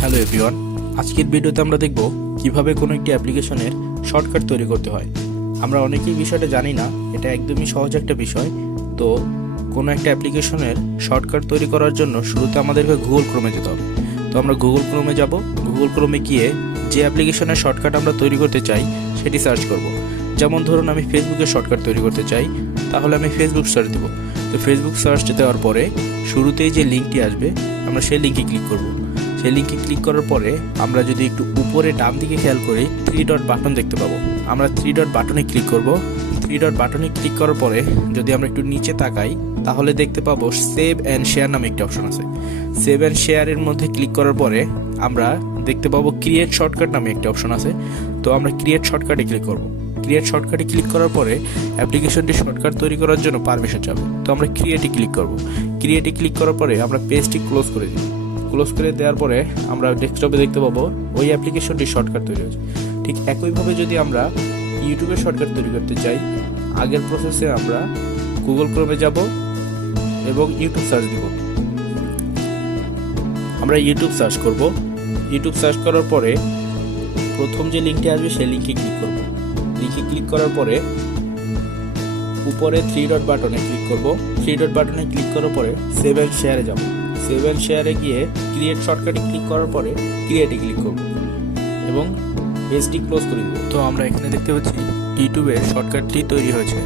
Hello everyone, আজকের ভিডিওতে আমরা দেখব কিভাবে কোনো একটি অ্যাপ্লিকেশনের শর্টকাট তৈরি করতে হয়। আমরা অনেকেই বিষয়টা জানি না, এটা একদমই সহজ একটা বিষয়। তো কোনো একটা অ্যাপ্লিকেশনের শর্টকাট তৈরি করার জন্য শুরুতে আমাদেরকে গুগল ক্রোমে যেতে হবে। তো আমরা গুগল ক্রোমে যাব। গুগল ক্রোমে গিয়ে যে অ্যাপ্লিকেশনের শর্টকাট আমরা তৈরি করতে চাই সেটি সার্চ করব। যেমন ধরুন আমি ফেসবুকের শর্টকাট তৈরি করতে চাই, তাহলে আমি ফেসবুক সার্চ দেব। তো ফেসবুক সার্চ দেওয়ার পরে শুরুতেই যে লিঙ্কটি আসবে আমরা সেই লিঙ্কে ক্লিক করব। সেই লিঙ্কে ক্লিক করার পরে আমরা যদি একটু উপরে ডান দিকে খেয়াল করি 3 ডট বাটন দেখতে পাবো। আমরা 3 ডট বাটনে ক্লিক করব। 3 ডট বাটনে ক্লিক করার পরে যদি আমরা একটু নিচে তাকাই তাহলে দেখতে পাবো সেভ অ্যান্ড শেয়ার নামে একটি অপশন আছে। সেভ অ্যান্ড শেয়ারের মধ্যে ক্লিক করার পরে আমরা দেখতে পাবো ক্রিয়েট শর্টকাট নামে একটি অপশন আছে। তো আমরা ক্রিয়েট শর্টকাটে ক্লিক করব। ক্রিয়েট শর্টকাটে ক্লিক করার পরে অ্যাপ্লিকেশনটি শর্টকাট তৈরি করার জন্য পারমিশন চাবে। তো আমরা ক্রিয়েটে ক্লিক করব। ক্রিয়েটে ক্লিক করার পরে আমরা পেজটি ক্লোজ করে দিই। ক্লোজ করে দেওয়ার পরে আমরা ডেস্কটপে দেখতে পাবো ওই অ্যাপ্লিকেশনটি শর্টকাট তৈরি হয়েছে। ঠিক একইভাবে যদি আমরা ইউটিউবের শর্টকাট তৈরি করতে চাই, আগের প্রসেসে আমরা গুগল ক্রোমে যাব এবং ইউটিউব সার্চ দিব। আমরা ইউটিউব সার্চ করব। ইউটিউব সার্চ করার পরে প্রথম যে লিঙ্কটি আসবে সেই লিঙ্কে ক্লিক করব। লিঙ্কে ক্লিক করার পরে উপরে 3 ডট বাটনে ক্লিক করব। 3 ডট বাটনে ক্লিক করার পরে সেভ অ্যান্ড শেয়ারে যাব। সেভ অ্যান্ড শেয়ারে গিয়ে ক্রিয়েট শর্টকাটে ক্লিক করার পরে ক্রিয়েটে ক্লিক করব এবং পেজটি ক্লোজ করে দেব। তো আমরা এখানে দেখতে পাচ্ছি ইউটিউবের শর্টকাটটি তৈরি হয়েছে।